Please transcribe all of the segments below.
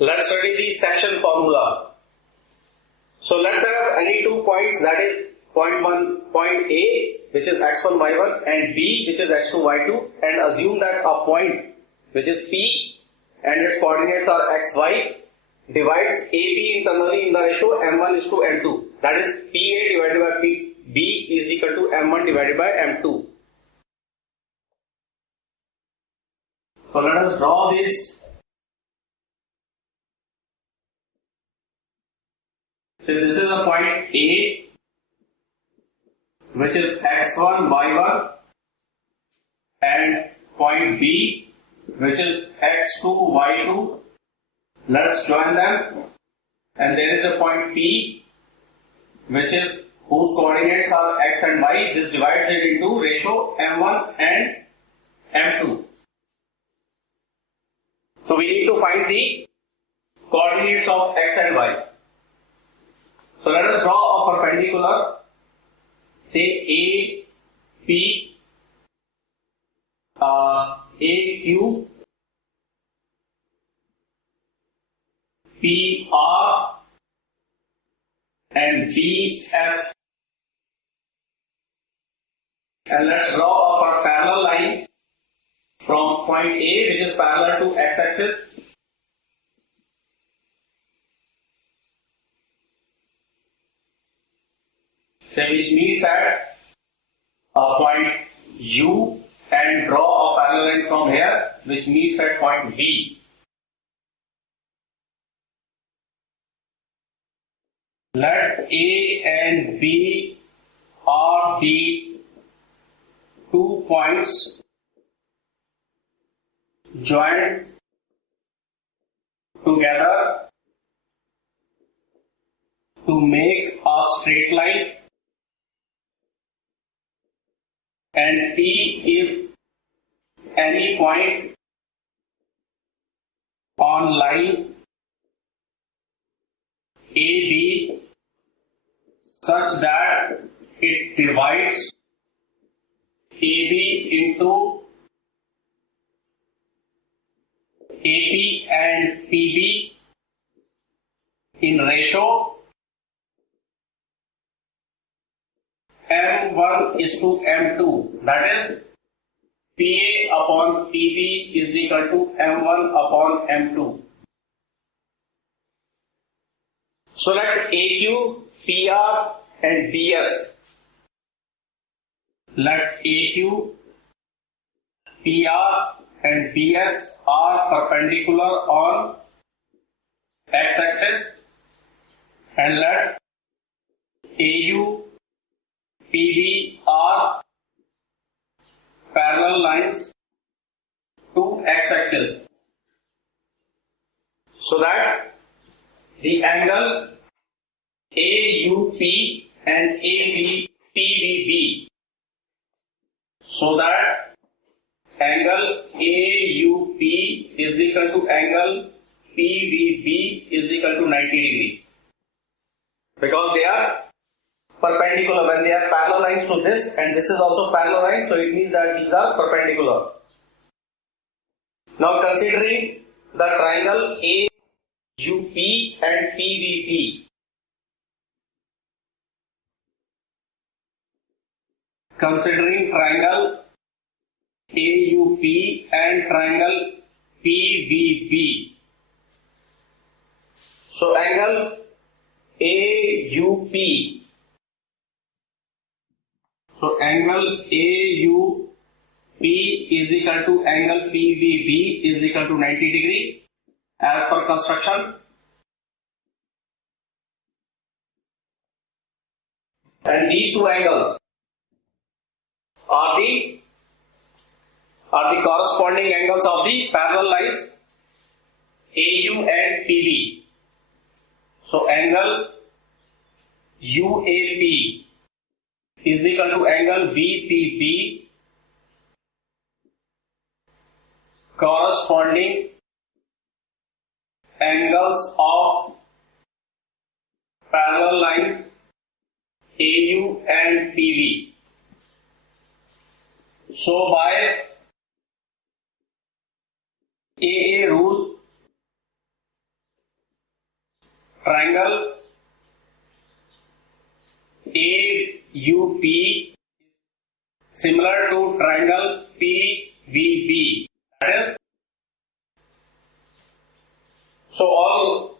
Let's study the section formula. So let's have any 2 points, that is point A which is x1 y1 and B which is x2 y2, and assume that a point which is P and its coordinates are xy divides AB internally in the ratio m1 is to m2, that is PA divided by PB is equal to m1 divided by m2. So let us draw this. So this is a point A which is x1 y1 and point B which is x2 y2. Let's join them, and there is a point P which is whose coordinates are x and y. This divides it into ratio m1 and m2. So we need to find the coordinates of x and y. So let us draw a perpendicular, say AP, AQ, PR and BS, and let's draw a parallel line from point A which is parallel to x-axis. Which means that a point U, and draw a parallel line from here which meets at point B. Let A and B are the 2 points joined together to make a straight line, and P is any point on line AB such that it divides AB into AP and PB in ratio m1 is to m2, that is PA upon PB is equal to m1 upon m2. So let AQ, PR and BS, let AQ, PR and BS are perpendicular on x-axis, and let AU, PB are parallel lines to x-axis, so that the angle AUP and ABPBB, so that angle AUP is equal to angle PBB is equal to 90 degree, because they are perpendicular. When they are parallel lines to this, and this is also parallel line, so it means that these are perpendicular. Now considering the triangle AUP and PBB, considering triangle AUP and triangle PBB, so angle AUP, so angle AUP is equal to angle PBB is equal to 90 degree as per construction, and these two angles are the corresponding angles of the parallel lines AU and PB. So angle UAP is equal to angle VPB corresponding angles of parallel lines AU and PB. So by AA rule, triangle AUP similar to triangle PVB. That is, so all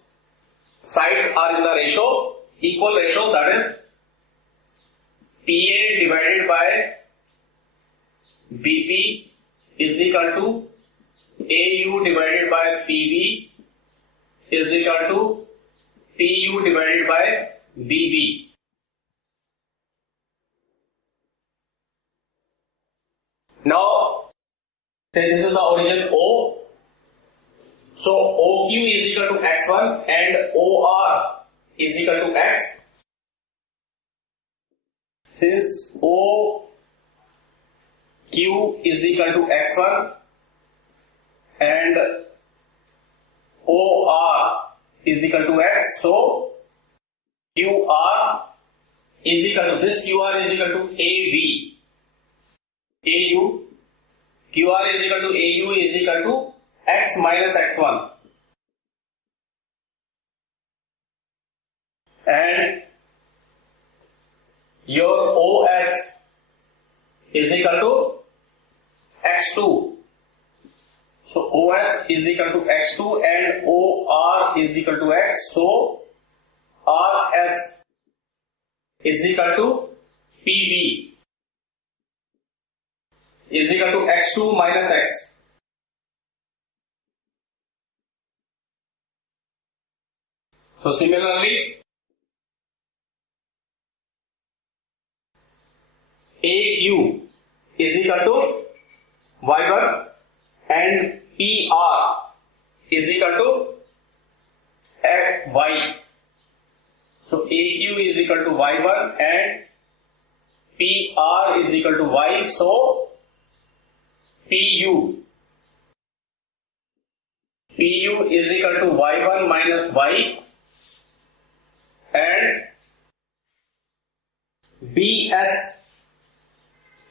sides are in the ratio, equal ratio, that is PA divided by BP is equal to AU divided by PB is equal to PU divided by BB. Now, say this is the origin O. So OQ is equal to x1 and OR is equal to x. Since OQ is equal to x1 and OR is equal to x, so QR is equal to this QR is equal to AB. AU, QR is equal to AU is equal to x minus x1, and your OS is equal to x2. So OS is equal to x2 and OR is equal to x. So RS is equal to PB is equal to x2 minus x. So similarly, AQ is equal to y1 and PR is equal to y. So AQ is equal to y1 and PR is equal to y. So PU is equal to y1 minus y and BS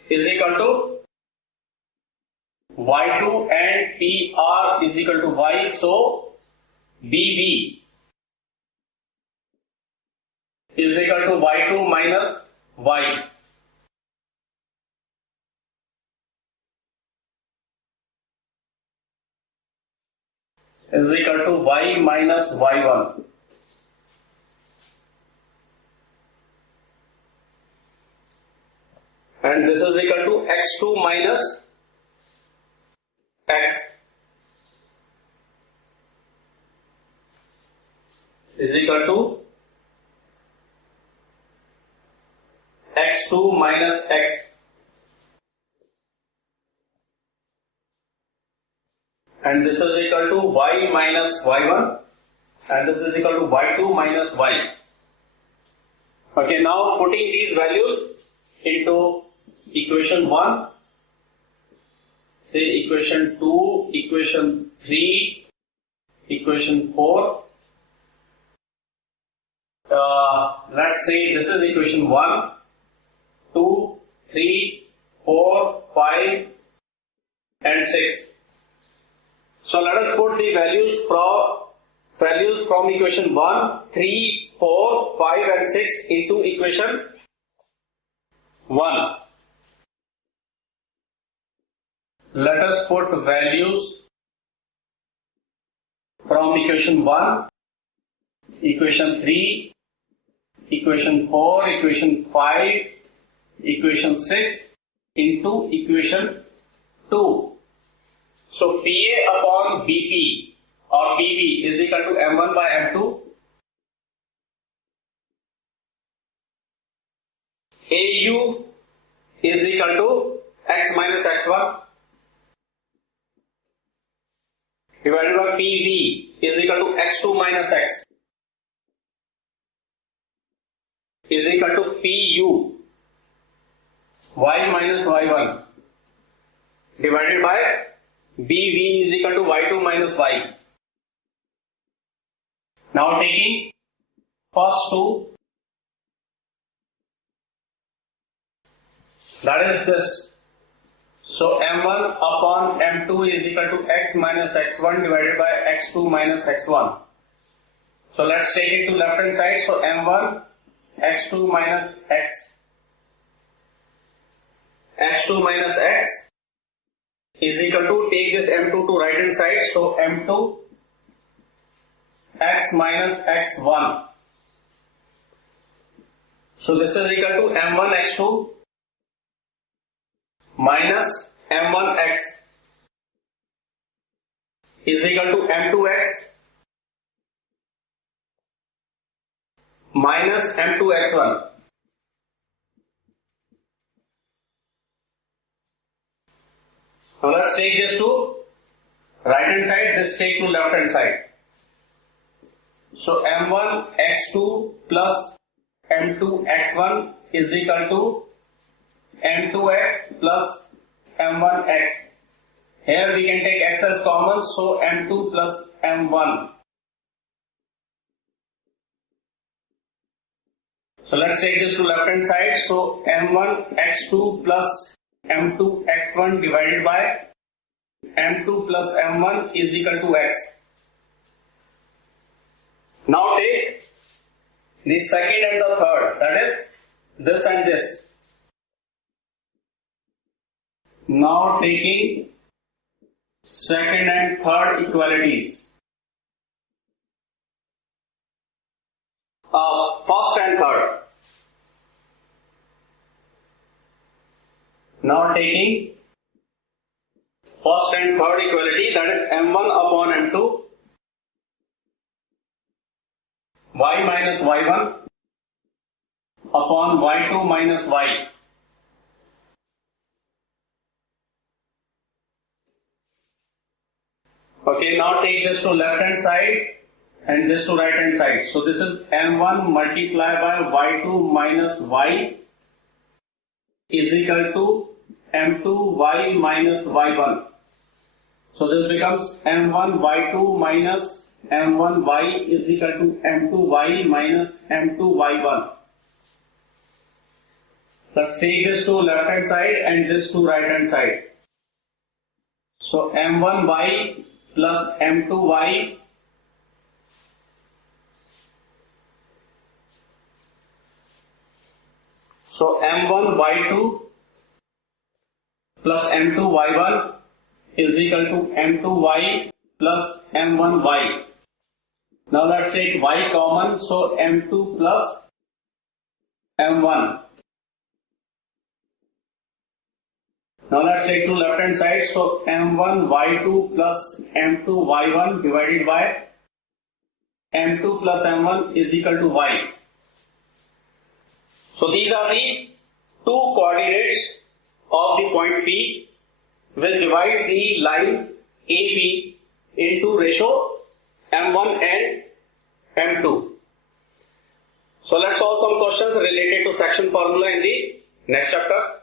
is equal to y2 and PR is equal to y. So BB is equal to y2 minus y. Is equal to y minus y1. And this is equal to x2 minus x is equal to x2 minus x. And this is equal to y minus y1 and this is equal to y2 minus y. Okay, now putting these values into equation 1, say equation 2, equation 3, equation 4. Let's say this is equation 1, 2, 3, 4, 5 and 6. So let us put the values from equation 1, 3, 4, 5 and 6 into equation 1. Let us put values from equation 1, equation 3, equation 4, equation 5, equation 6 into equation 2. So PA upon BP or PB is equal to M1 by M2. AU is equal to x minus x1 divided by PV is equal to x2 minus x is equal to PU y minus y1 divided by BV is equal to y2 minus y. Now taking first two, that is this. So M1 upon M2 is equal to x minus x1 divided by x2 minus x1. So let's take it to left hand side. So m1 x2 minus x is equal to, take this m2 to right hand side. So m2 x minus x1. So this is equal to m1 x2 minus m1 x is equal to m2 x minus m2 x1. Now let's take this to right hand side, this take to left hand side. So m1 x2 plus m2 x1 is equal to m2x plus m1 x. Here we can take x as common, so m2 plus m1. So let's take this to left hand side. So m1 x2 plus m2 x1 divided by m2 plus m1 is equal to x. Now take the second and the third, that is this and this. Now taking second and third equalities. First and third. Now taking first and third equality, that is m1 upon m2 y minus y1 upon y2 minus y. Okay, now take this to left hand side and this to right hand side. So this is m1 multiplied by y2 minus y is equal to m2 y minus y1. So this becomes m1 y2 minus m1 y is equal to m2 y minus m2 y1. Let's take this to left hand side and this to right hand side. So m1 y plus m2 y so m1 y2 plus m2 y1 is equal to m2 y plus m1 y. Now let's take y common, so m2 plus m1. Now let's take to left hand side, so m1 y2 plus m2 y1 divided by m2 plus m1 is equal to y. So these are the two coordinates of the point P. Will divide the line AB into ratio m1 and m2. So let's solve some questions related to section formula in the next chapter.